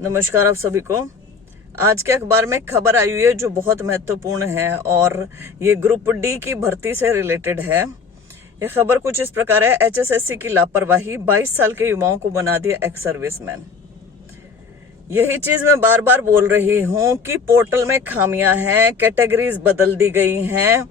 नमस्कार आप सभी को। आज के अखबार में खबर आई हुई है जो बहुत महत्वपूर्ण है और ये ग्रुप डी की भर्ती से रिलेटेड है। ये खबर कुछ इस प्रकार है, एचएसएससी की लापरवाही, 22 साल के युवाओं को बना दिया एक्स सर्विसमैन। यही चीज मैं बार बार बोल रही हूँ कि पोर्टल में खामियां हैं, कैटेगरीज बदल दी गई हैं।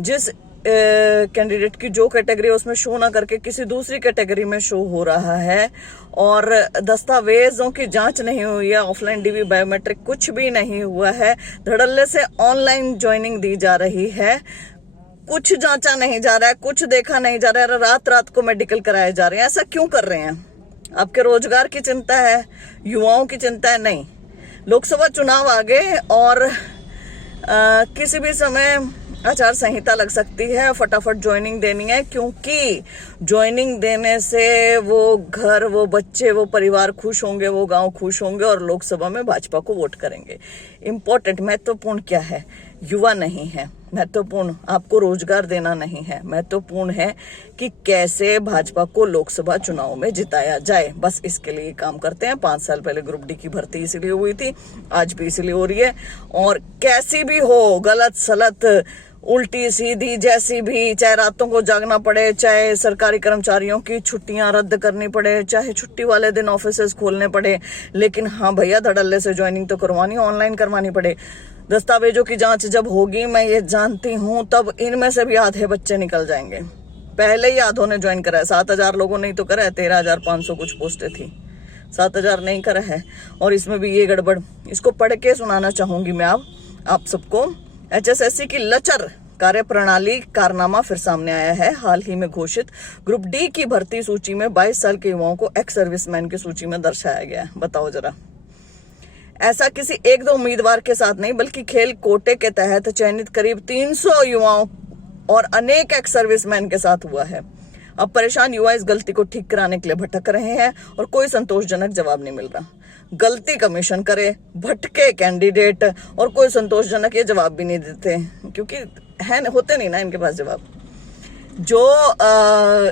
जिस कैंडिडेट की जो कैटेगरी उसमें शो ना करके किसी दूसरी कैटेगरी में शो हो रहा है और दस्तावेजों की जांच नहीं हुई है, ऑफलाइन डीवी बायोमेट्रिक कुछ भी नहीं हुआ है। धड़ल्ले से ऑनलाइन ज्वाइनिंग दी जा रही है, कुछ जांचा नहीं जा रहा है, कुछ देखा नहीं जा रहा है, रात रात को मेडिकल कराए जा रहे हैं। ऐसा क्यों कर रहे हैं? आपके रोजगार की चिंता है, युवाओं की चिंता है? नहीं। लोकसभा चुनाव आ गए और किसी भी समय आचार संहिता लग सकती है, फटाफट ज्वाइनिंग देनी है, क्योंकि ज्वाइनिंग देने से वो घर, वो बच्चे, वो परिवार खुश होंगे, वो गांव खुश होंगे और लोकसभा में भाजपा को वोट करेंगे। इम्पोर्टेंट, महत्वपूर्ण क्या है? युवा नहीं है महत्वपूर्ण, आपको रोजगार देना नहीं है महत्वपूर्ण, है कि कैसे भाजपा को लोकसभा चुनाव में जिताया जाए। बस इसके लिए काम करते हैं। 5 साल पहले ग्रुप डी की भर्ती इसलिए हुई थी, आज भी इसलिए हो रही है। और कैसी भी हो, गलत सलत, उल्टी सीधी, जैसी भी, चाहे रातों को जागना पड़े, चाहे सरकारी कर्मचारियों की छुट्टियां रद्द करनी पड़े, चाहे छुट्टी वाले दिन ऑफिसेस खोलने पड़े, लेकिन हाँ भैया, धड़ल्ले से ज्वाइनिंग तो करवानी, ऑनलाइन करवानी पड़े। दस्तावेजों की जांच जब होगी, मैं ये जानती हूं, तब इनमें से भी आधे बच्चे निकल जाएंगे। पहले ही आधों ने ज्वाइन करा है, 7,000 लोगों ने ही तो करा है, 13,500 कुछ पोस्टें थी, 7,000 नहीं करा है। और इसमें भी ये गड़बड़, इसको पढ़ के सुनाना चाहूंगी मैं आप सबको। एचएसएससी की लचर कार्यप्रणाली कारनामा फिर सामने आया है। हाल ही में घोषित ग्रुप डी की भर्ती सूची में 22 साल के युवाओं को एक्स सर्विसमैन की सूची में दर्शाया गया है। बताओ जरा, ऐसा किसी एक दो उम्मीदवार के साथ नहीं, बल्कि खेल कोटे के तहत चयनित करीब 300 युवाओं और अनेक एक्स सर्विसमैन के साथ हुआ है। अब परेशान युवा इस गलती को ठीक कराने के लिए भटक रहे हैं और कोई संतोषजनक जवाब नहीं मिल रहा। गलती कमीशन करे, भटके कैंडिडेट, और कोई संतोषजनक ये जवाब भी नहीं देते, क्योंकि होते नहीं ना इनके पास जवाब। जो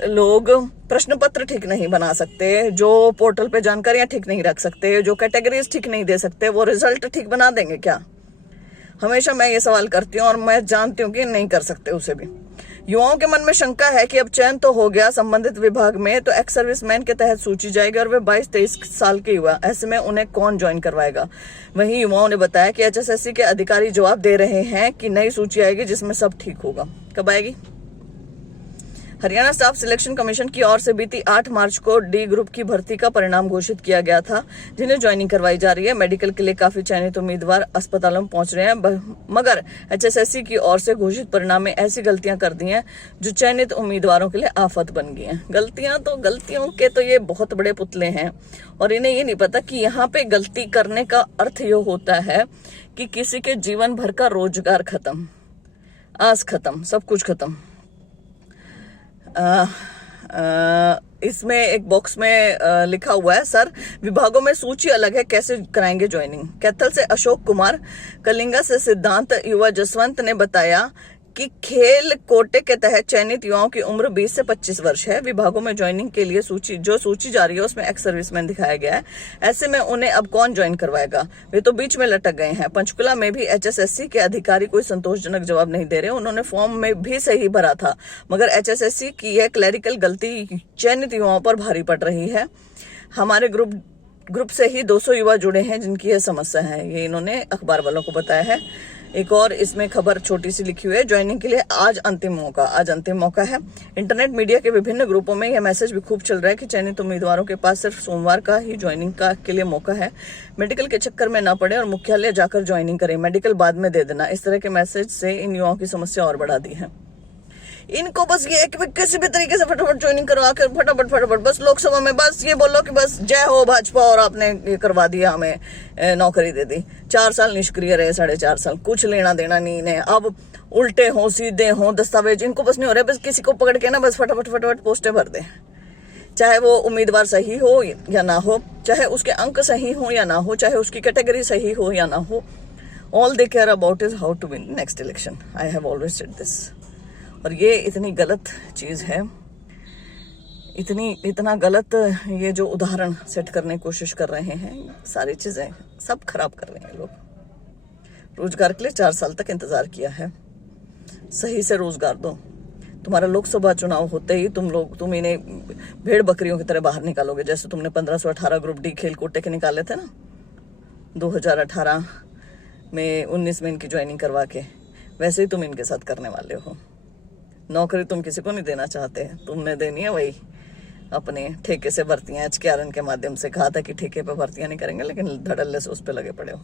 लोग प्रश्न पत्र ठीक नहीं बना सकते, जो पोर्टल पे जानकारियां ठीक नहीं रख सकते, जो कैटेगरीज ठीक नहीं दे सकते, वो रिजल्ट ठीक बना देंगे क्या? हमेशा मैं ये सवाल करती हूँ और मैं जानती हूँ कि नहीं कर सकते उसे भी। युवाओं के मन में शंका है कि अब चयन तो हो गया संबंधित विभाग में, तो एक्स सर्विसमैन के तहत सूची जाएगी और वे 22-23 साल के युवा, ऐसे में उन्हें कौन ज्वाइन करवाएगा? वहीं युवाओं ने बताया कि एचएसएससी के अधिकारी जवाब दे रहे हैं कि नई सूची आएगी जिसमें सब ठीक होगा। कब आएगी? हरियाणा स्टाफ सिलेक्शन कमीशन की ओर से बीती 8 मार्च को डी ग्रुप की भर्ती का परिणाम घोषित किया गया था, जिन्हें ज्वाइनिंग करवाई जा रही है। मेडिकल के लिए काफी चयनित उम्मीदवार अस्पतालों में पहुंच रहे हैं, मगर एचएसएससी की ओर से घोषित परिणाम में ऐसी गलतियां कर दी हैं जो चयनित उम्मीदवारों के लिए आफत बन गई हैं। गलतियों के तो ये बहुत बड़े पुतले हैं और इन्हें ये नहीं पता कि यहाँ पे गलती करने का अर्थ ये होता है कि किसी के जीवन भर का रोजगार खत्म, आस खत्म, सब कुछ खत्म। इसमें एक बॉक्स में लिखा हुआ है, सर विभागों में सूची अलग है, कैसे कराएंगे ज्वाइनिंग? कैथल से अशोक कुमार, कलिंगा से सिद्धांत, युवा जसवंत ने बताया कि खेल कोटे के तहत चयनित युवाओं की उम्र 20 से 25 वर्ष है। विभागों में ज्वाइनिंग के लिए सूची जा रही है उसमें एक्स सर्विसमैन दिखाया गया है। ऐसे में उन्हें अब कौन ज्वाइन करवाएगा? वे तो बीच में लटक गए हैं। पंचकुला में भी एचएसएससी के अधिकारी कोई संतोषजनक जवाब नहीं दे रहे। उन्होंने फॉर्म में भी सही भरा था, मगर एचएसएससी की यह क्लैरिकल गलती चयनित युवाओं पर भारी पड़ रही है। हमारे ग्रुप से ही 200 युवा जुड़े हैं जिनकी यह समस्या है, ये इन्होंने अखबार वालों को बताया है। एक और इसमें खबर छोटी सी लिखी हुई है, ज्वाइनिंग के लिए आज अंतिम मौका है। इंटरनेट मीडिया के विभिन्न ग्रुपों में यह मैसेज भी खूब चल रहा है कि चयनित उम्मीदवारों के पास सिर्फ सोमवार का ही ज्वाइनिंग के लिए मौका है। मेडिकल के चक्कर में ना पड़े और मुख्यालय जाकर ज्वाइनिंग करें, मेडिकल बाद में दे देना। इस तरह के मैसेज से इन युवाओं की समस्या और बढ़ा दी है। इनको बस ये है कि किसी भी तरीके से फटाफट ज्वाइनिंग करवा कर फटाफट बस लोकसभा में बस ये बोलो कि बस जय हो भाजपा और आपने ये करवा दिया, हमें नौकरी दे दी। 4 साल निष्क्रिय रहे, 4.5 साल, कुछ लेना देना नहीं इन्हें। अब उल्टे हो सीधे हो दस्तावेज इनको बस नहीं हो रहे, बस किसी को पकड़ के ना बस फटाफट पोस्टें भर दे, चाहे वो उम्मीदवार सही हो या ना हो, चाहे उसके अंक सही हो या ना हो, चाहे उसकी कैटेगरी सही हो या ना हो। All they care about is how to win next election. I have always said this. और ये इतनी गलत चीज है, इतना गलत ये जो उदाहरण सेट करने की कोशिश कर रहे हैं, सारी चीजें सब खराब कर रहे हैं लोग। रोजगार के लिए 4 साल तक इंतजार किया है, सही से रोजगार दो। तुम्हारा लोकसभा चुनाव होते ही तुम इन्हें भेड़ बकरियों की तरह बाहर निकालोगे, जैसे तुमने 1518 ग्रुप डी खेल कोटे के निकाले थे ना 2018 में, 19 में इनकी ज्वाइनिंग करवा के, वैसे ही तुम इनके साथ करने वाले हो। नौकरी तुम किसी को नहीं देना चाहते, तुमने देनी है वही अपने ठेके से भर्तियां, HKRN के माध्यम से। कहा था कि ठेके पे भर्तियां नहीं करेंगे, लेकिन धड़ल्ले से उस पे लगे पड़े हो।